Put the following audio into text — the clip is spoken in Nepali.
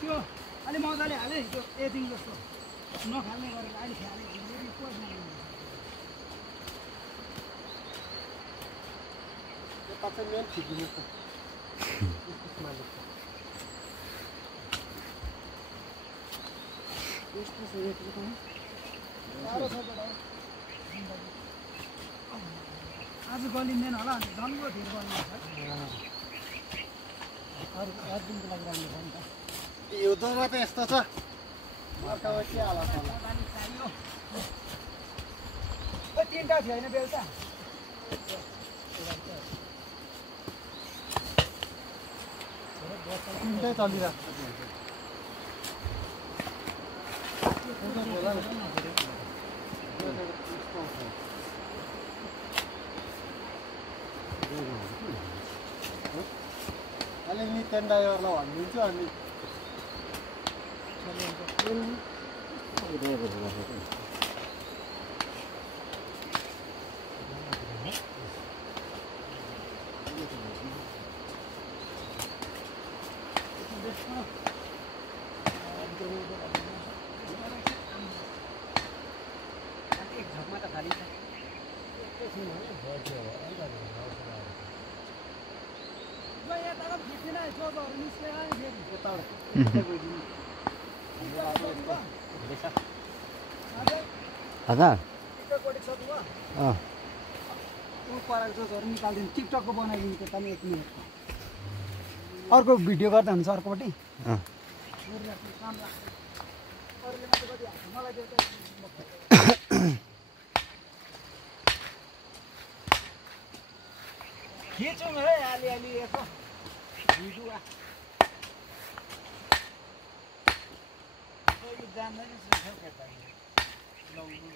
त्यो अलि मजाले हाले त्यो एदिङ जस्तो नखाल्ने गरेर अहिले खाले त्यो पाछा मेन ठिकिनु छ आज गलिँदैन होला अनि झन्को धिर गर्नु अरू दिनको लागि राम्रो छ नि त यो दौरा त यस्तो छ अर्कामा के हाल छ ओ तीनटा थियो हैन बेलुका तीनटै चलिरहेको अलिक नित्यन ड्राइभरलाई भनिदिन्छु अनि एक झकमा त खाली छ निकालिदिनु टिकटकको बनाइदिनु त्यो पनि 1 मिनेट अर्को भिडियो गर्दा हुन्छ अर्कोपट्टि खिचौँ है अलि यसो भिडियो जान्दैन लाउनु